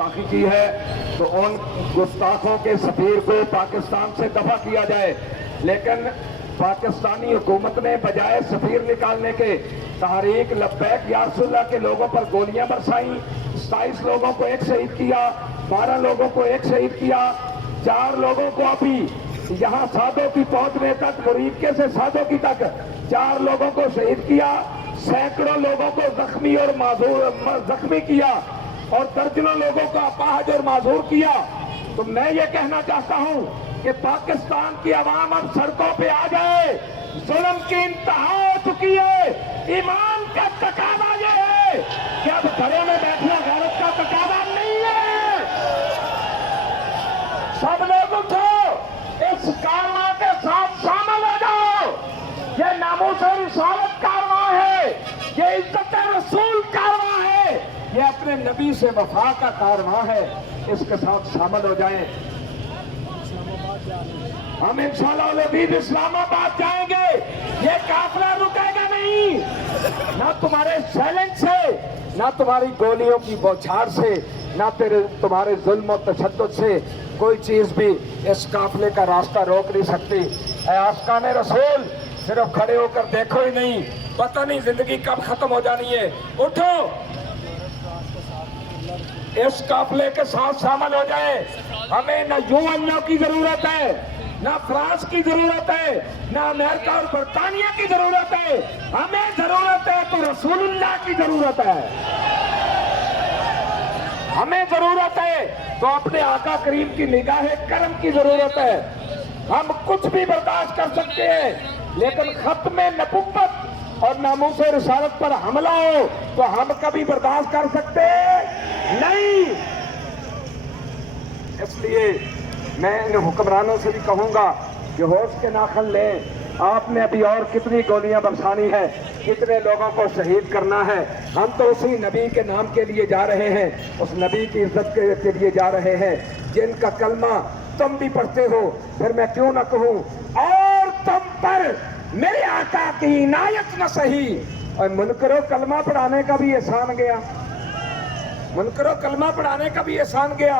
گستاخی کی ہے تو ان گستاخوں کے سفیر کو پاکستان سے دفع کیا جائے، لیکن پاکستانی حکومت نے بجائے سفیر نکالنے کے تحریک لبیک یا رسول اللہ کے لوگوں پر گولیاں برسائیں، 27 لوگوں کو ایک شہید کیا، 12 لوگوں کو ایک شہید کیا، 4 لوگوں کو ابھی یہاں سادوں کی پہنچنے تک، مریدکے سے سادوں کی تک 4 لوگوں کو شہید کیا، سینکڑوں لوگوں کو زخمی اور زخمی کیا اور درجنوں لوگوں کو اپاہج اور معذور کیا۔ تو میں یہ کہنا چاہتا ہوں کہ پاکستان کی عوام اب سڑکوں پہ آ جائے، ظلم کی انتہا ہو چکی ہے، ایمان کا تقاضا یہ ہے کہ اب گھروں میں بیٹھنا غیرت کا تقاضا نہیں ہے۔ سب لوگ اٹھو، اس کارواں کے ساتھ شامل ہو جاؤ۔ یہ ناموس رسالت کارواں ہے، یہ عزت رسول کارواں ہے، یہ اپنے نبی سے وفا کا کارواں ہے، اس کے ساتھ شامل ہو جائیں۔ ہم انشاءاللہ العزیز اسلام آباد جائیں گے، یہ قافلہ رکے گا نہیں، نہ تمہارے چیلنج سے، نہ تمہاری گولیوں کی بوچھار سے، نہ تمہارے ظلم و تشدد سے کوئی چیز بھی اس قافلے کا راستہ روک نہیں سکتی۔ اے عاشقان رسول، صرف کھڑے ہو کر دیکھو ہی نہیں، پتہ نہیں زندگی کب ختم ہو جانی ہے۔ اٹھو، اس قافلے کے ساتھ شامل ہو جائے۔ ہمیں نہ UN کی ضرورت ہے، نہ فرانس کی ضرورت ہے، نہ امریکہ اور برطانیہ کی ضرورت ہے، ہمیں ضرورت ہے تو رسول اللہ کی ضرورت ہے۔ ہمیں ضرورت ہے تو اپنے آقا کریم کی نگاہ کرم کی ضرورت ہے۔ ہم کچھ بھی برداشت کر سکتے ہیں، لیکن ختم نبوت اور ناموس رسالت پر حملہ ہو تو ہم کبھی برداشت کر سکتے نہیں۔ اس لیے میں ان حکمرانوں سے بھی کہوں گا کہ ہوش کے ناخن لیں۔ آپ نے ابھی اور کتنی گولیاں برسانی ہے، کتنے لوگوں کو شہید کرنا ہے۔ ہم تو اسی نبی کے نام کے لیے جا رہے ہیں، اس نبی کی عزت کے لیے جا رہے ہیں جن کا کلمہ تم بھی پڑھتے ہو۔ پھر میں کیوں نہ کہوں، اور تم پر میرے آقا کی عنایت نہ سہی۔ اور منکر و کلمہ پڑھانے کا بھی احسان گیا، منکر و کلمہ پڑھانے کا بھی احسان گیا۔